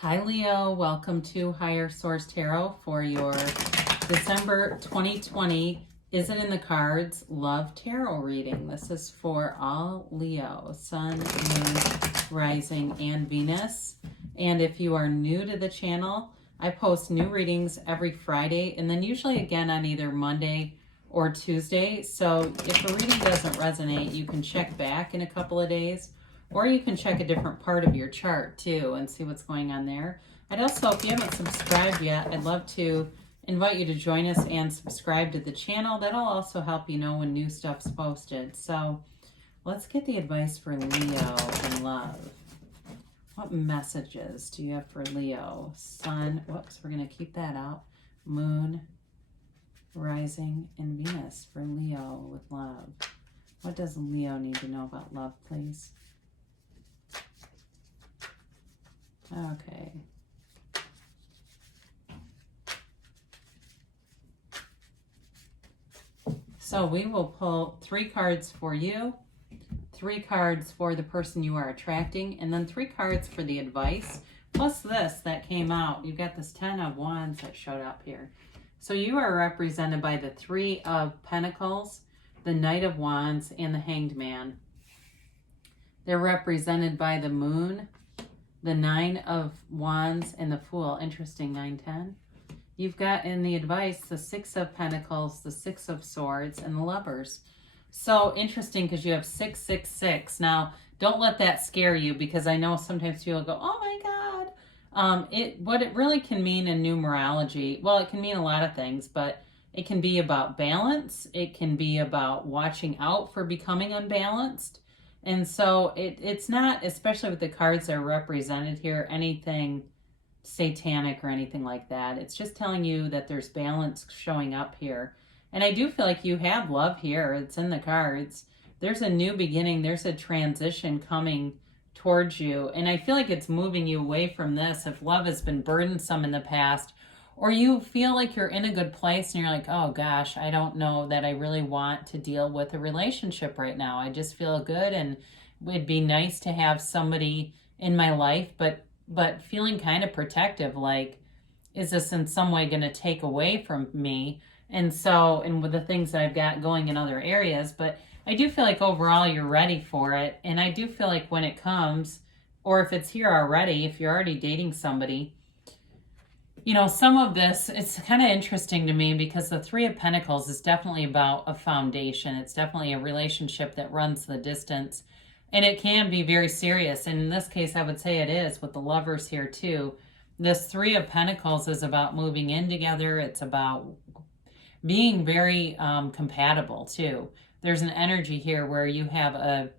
Hi Leo, welcome to Higher Source Tarot for your December 2020 Is It in the Cards Love Tarot reading. This is for all Leo, Sun, Moon, Rising, and Venus. And if you are new to the channel, I post new readings every Friday and then usually again on either Monday or Tuesday. So if a reading doesn't resonate, you can check back in a couple of days. Or you can check a different part of your chart too and see what's going on there. I'd also, if you haven't subscribed yet, I'd love to invite you to join us and subscribe to the channel. That'll also help you know when new stuff's posted. So let's get the advice for Leo in love. What messages do you have for Leo? Sun, whoops, we're going to keep that out. Moon, Rising, and Venus for Leo with love. What does Leo need to know about love, please? Okay. So we will pull 3 cards for you, 3 cards for the person you are attracting, and then 3 cards for the advice, plus this that came out. You've got this 10 of Wands that showed up here. So you are represented by the 3 of Pentacles, the Knight of Wands, and the Hanged Man. They're represented by the Moon, the 9 of Wands, and the Fool. Interesting, 9-10. You've got in the advice the 6 of Pentacles, the 6 of Swords, and the Lovers. So interesting because you have 666. Now, don't let that scare you because I know sometimes people go, oh my God. What it really can mean in numerology, well, it can mean a lot of things, but it can be about balance. It can be about watching out for becoming unbalanced. And so it's not, especially with the cards that are represented here, anything satanic or anything like that. It's just telling you that there's balance showing up here. And I do feel like you have love here. It's in the cards. There's a new beginning. There's a transition coming towards you. And I feel like it's moving you away from this. If love has been burdensome in the past, or you feel like you're in a good place and you're like, oh gosh, I don't know that I really want to deal with a relationship right now. I just feel good and it'd be nice to have somebody in my life, but feeling kind of protective, like, is this in some way going to take away from me? And with the things that I've got going in other areas, but I do feel like overall you're ready for it. And I do feel like when it comes, or if it's here already, if you're already dating somebody, you know, some of this, it's kind of interesting to me because the 3 of Pentacles is definitely about a foundation. It's definitely a relationship that runs the distance. And it can be very serious. And in this case, I would say it is with the Lovers here too. This 3 of Pentacles is about moving in together. It's about being very compatible too. There's an energy here where you have a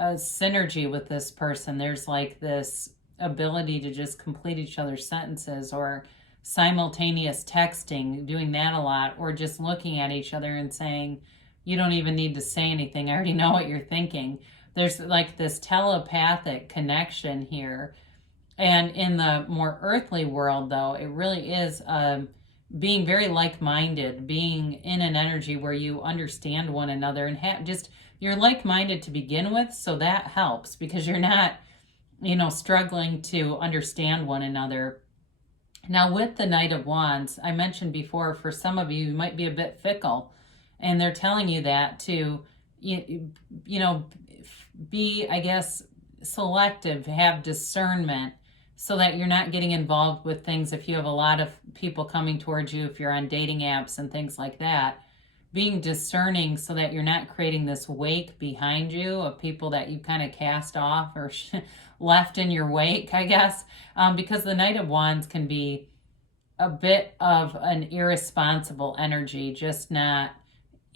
synergy with this person. There's like this ability to just complete each other's sentences, or simultaneous texting, doing that a lot, or just looking at each other and saying, you don't even need to say anything. I already know what you're thinking. There's like this telepathic connection here. And in the more earthly world, though, it really is being very like-minded, being in an energy where you understand one another and you're like-minded to begin with. So that helps because you're not, struggling to understand one another. Now, with the Knight of Wands, I mentioned before, for some of you, you might be a bit fickle, and they're telling you that to, be, I guess, selective, have discernment, so that you're not getting involved with things. If you have a lot of people coming towards you, if you're on dating apps and things like that, being discerning so that you're not creating this wake behind you of people that you kind of cast off or left in your wake, I guess, because the Knight of Wands can be a bit of an irresponsible energy, just not,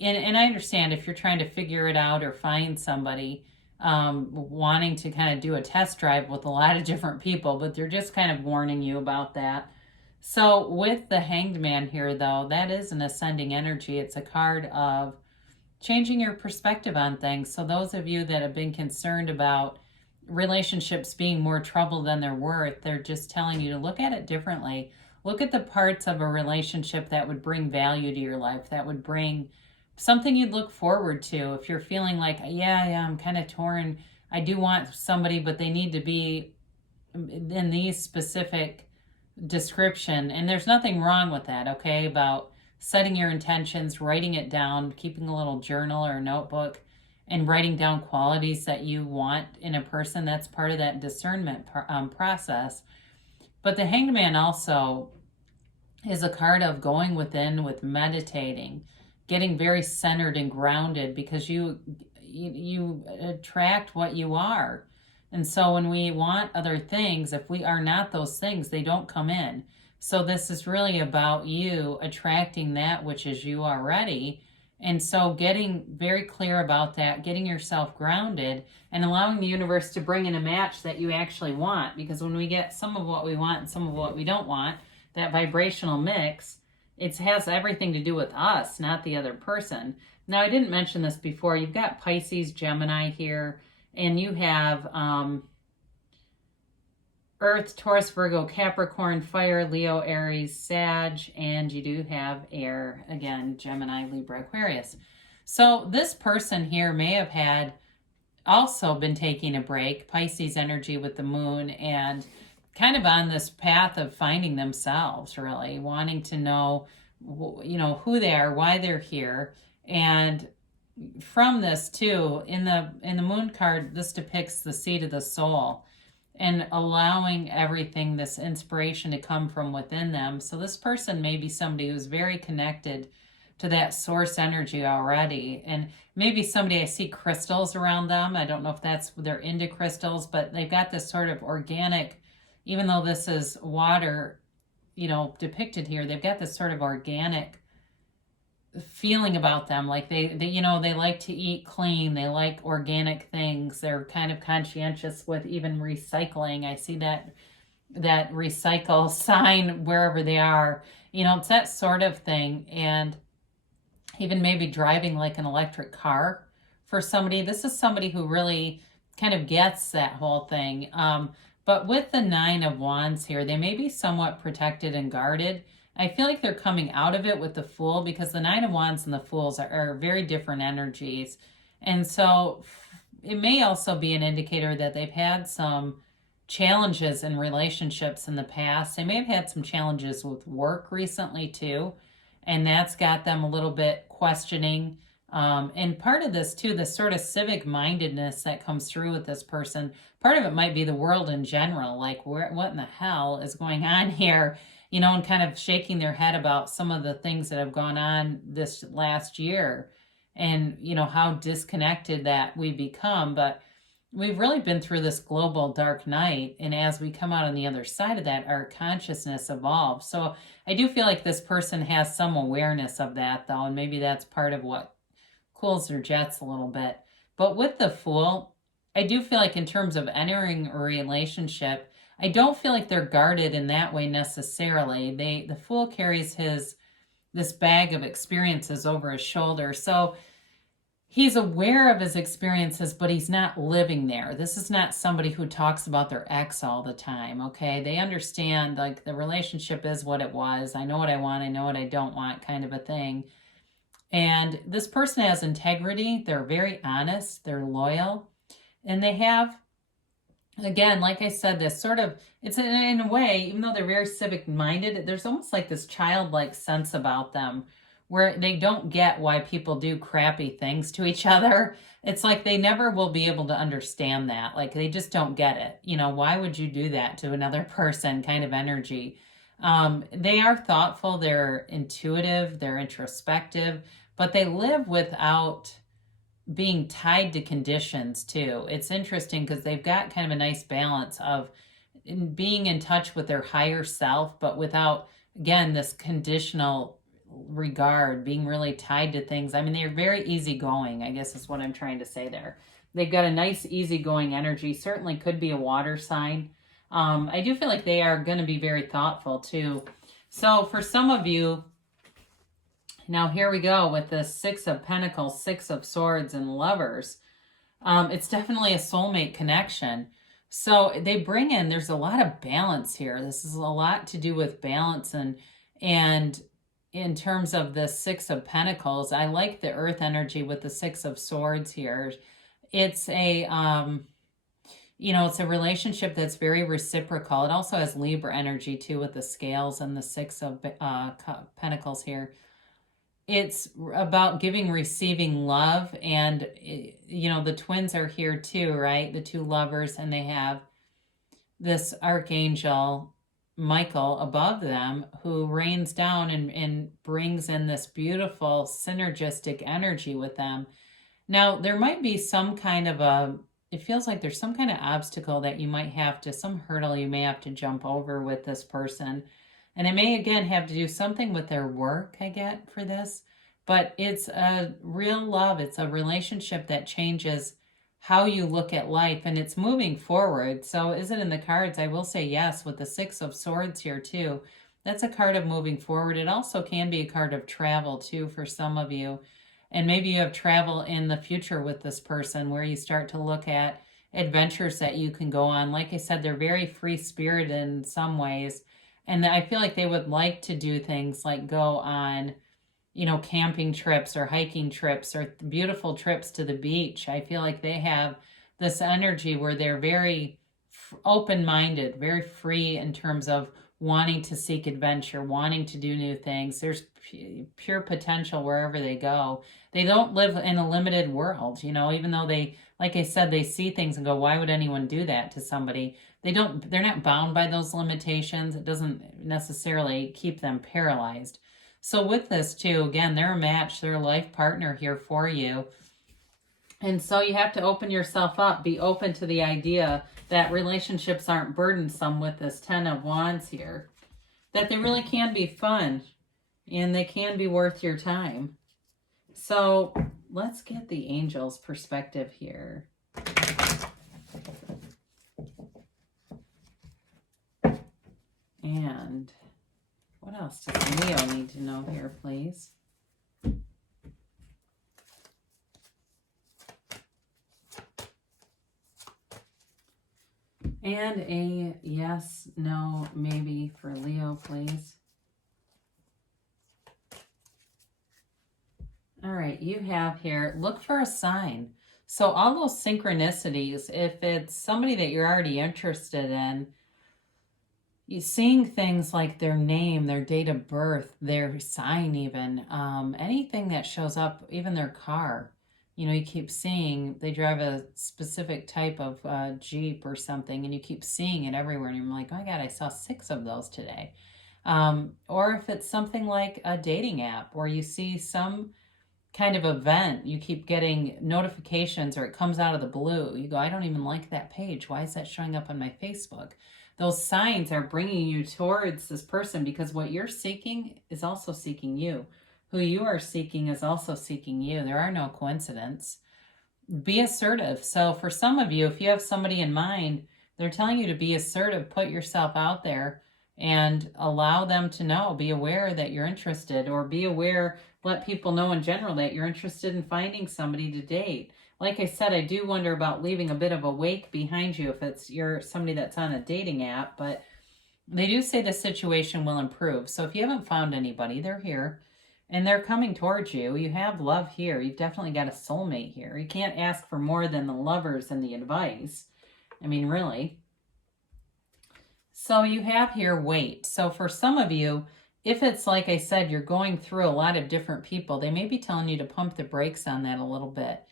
and I understand if you're trying to figure it out or find somebody, wanting to kind of do a test drive with a lot of different people, but they're just kind of warning you about that. So with the Hanged Man here, though, that is an ascending energy. It's a card of changing your perspective on things. So those of you that have been concerned about relationships being more trouble than they're worth, they're just telling you to look at it differently. Look at the parts of a relationship that would bring value to your life, that would bring something you'd look forward to. If you're feeling like, yeah, I'm kind of torn. I do want somebody, but they need to be in these specific description, and there's nothing wrong with that, okay, about setting your intentions, writing it down, keeping a little journal or notebook, and writing down qualities that you want in a person. That's part of that discernment process. But the Hanged Man also is a card of going within with meditating, getting very centered and grounded, because you attract what you are. And so when we want other things, if we are not those things, they don't come in. So this is really about you attracting that which is you already. And so getting very clear about that, getting yourself grounded, and allowing the universe to bring in a match that you actually want. Because when we get some of what we want and some of what we don't want, that vibrational mix, it has everything to do with us, not the other person. Now, I didn't mention this before. You've got Pisces, Gemini here, and you have Earth, Taurus, Virgo, Capricorn, Fire, Leo, Aries, Sag, and you do have air, again, Gemini, Libra, Aquarius. So this person here may have had also been taking a break, Pisces energy with the moon, and kind of on this path of finding themselves, really wanting to know, who they are, why they're here. And from this too, in the moon card, this depicts the seat of the soul and allowing everything, this inspiration, to come from within them. So this person may be somebody who's very connected to that source energy already. And maybe somebody, I see crystals around them. I don't know if they're into crystals, but they've got this sort of organic, even though this is water, depicted here, they've got this sort of organic feeling about them. Like they like to eat clean. They like organic things. They're kind of conscientious with even recycling. I see that recycle sign wherever they are. It's that sort of thing. And even maybe driving like an electric car for somebody. This is somebody who really kind of gets that whole thing. But with the Nine of Wands here, they may be somewhat protected and guarded. I feel like they're coming out of it with the Fool, because the Nine of Wands and the Fools are very different energies. And so it may also be an indicator that they've had some challenges in relationships in the past. They may have had some challenges with work recently too, and that's got them a little bit questioning. And part of this too, the sort of civic mindedness that comes through with this person, part of it might be the world in general, like what in the hell is going on here, and kind of shaking their head about some of the things that have gone on this last year, and how disconnected that we become. But we've really been through this global dark night, and as we come out on the other side of that, our consciousness evolves. So I do feel like this person has some awareness of that, though, and maybe that's part of what cools their jets a little bit. But with the Fool, I do feel like in terms of entering a relationship, I don't feel like they're guarded in that way necessarily. The Fool carries this bag of experiences over his shoulder. So he's aware of his experiences, but he's not living there. This is not somebody who talks about their ex all the time, okay? They understand, like, the relationship is what it was. I know what I want, I know what I don't want, kind of a thing. And this person has integrity. They're very honest. They're loyal. And they have, again, like I said, this sort of, it's in a way, even though they're very civic minded, there's almost like this childlike sense about them where they don't get why people do crappy things to each other. It's like they never will be able to understand that. Like they just don't get it. Why would you do that to another person, kind of energy? They are thoughtful, they're intuitive, they're introspective, but they live without being tied to conditions too. It's interesting because they've got kind of a nice balance of being in touch with their higher self, but without, again, this conditional regard, being really tied to things. I mean, they're very easygoing, I guess is what I'm trying to say there. They've got a nice easygoing energy, certainly could be a water sign. I do feel like they are going to be very thoughtful too. So for some of you, now here we go with the Six of Pentacles, Six of Swords, and Lovers. It's definitely a soulmate connection. So they bring in, there's a lot of balance here. This is a lot to do with balance, and in terms of the Six of Pentacles, I like the earth energy with the Six of Swords here. It's a you know, it's a relationship that's very reciprocal. It also has Libra energy too with the scales and the Six of Pentacles here. It's about giving, receiving love. And, you know, the twins are here too, right? The two lovers, and they have this archangel Michael above them who rains down and brings in this beautiful synergistic energy with them. Now, there might be some kind of it feels like there's some kind of obstacle that you might have to, some hurdle you may have to jump over with this person. And it may, again, have to do something with their work, I get, for this. But it's a real love. It's a relationship that changes how you look at life, and it's moving forward. So is it in the cards? I will say yes, with the Six of Swords here too. That's a card of moving forward. It also can be a card of travel too for some of you. And maybe you have travel in the future with this person where you start to look at adventures that you can go on. Like I said, they're very free-spirited in some ways. And I feel like they would like to do things like go on, you know, camping trips or hiking trips or beautiful trips to the beach. I feel like they have this energy where they're very open-minded, very free in terms of wanting to seek adventure, wanting to do new things. There's pure potential wherever they go. They don't live in a limited world, you know, even though they, like I said, they see things and go, why would anyone do that to somebody? They're not bound by those limitations. It doesn't necessarily keep them paralyzed. So with this too, again, they're a match, they're a life partner here for you. And so you have to open yourself up, be open to the idea that relationships aren't burdensome with this Ten of Wands here. That they really can be fun and they can be worth your time. So let's get the angels' perspective here. And what else does Leo need to know here, please? And a yes, no, maybe for Leo, please. All right, you have here, look for a sign. So all those synchronicities, if it's somebody that you're already interested in, you seeing things like their name, their date of birth, their sign even, anything that shows up, even their car. You know, you keep seeing, they drive a specific type of Jeep or something, and you keep seeing it everywhere, and you're like, oh my God, I saw 6 of those today. Or if it's something like a dating app where you see some kind of event, you keep getting notifications or it comes out of the blue. You go, I don't even like that page. Why is that showing up on my Facebook? Those signs are bringing you towards this person because what you're seeking is also seeking you. Who you are seeking is also seeking you. There are no coincidences. Be assertive. So for some of you, if you have somebody in mind, they're telling you to be assertive, put yourself out there and allow them to know, be aware that you're interested, or be aware, let people know in general that you're interested in finding somebody to date. Like I said, I do wonder about leaving a bit of a wake behind you if you're somebody that's on a dating app, but they do say the situation will improve. So if you haven't found anybody, they're here and they're coming towards you. You have love here. You've definitely got a soulmate here. You can't ask for more than the lovers and the advice. I mean, really. So you have here wait. So for some of you, if it's like I said, you're going through a lot of different people, they may be telling you to pump the brakes on that a little bit.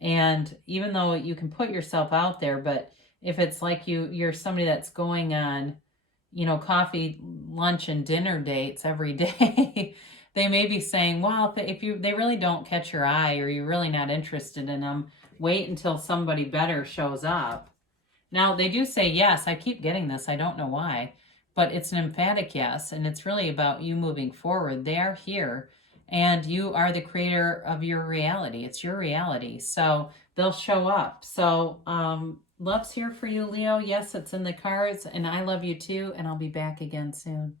And even though you can put yourself out there, but if it's like you're somebody that's going on, you know, coffee, lunch, and dinner dates every day, they may be saying, well, if they really don't catch your eye or you're really not interested in them, wait until somebody better shows up. Now, they do say yes. I keep getting this. I don't know why, but it's an emphatic yes, and it's really about you moving forward. They are here, and you are the creator of your reality. It's your reality, so they'll show up. So love's here for you, Leo. Yes, it's in the cards, and I love you too, and I'll be back again soon.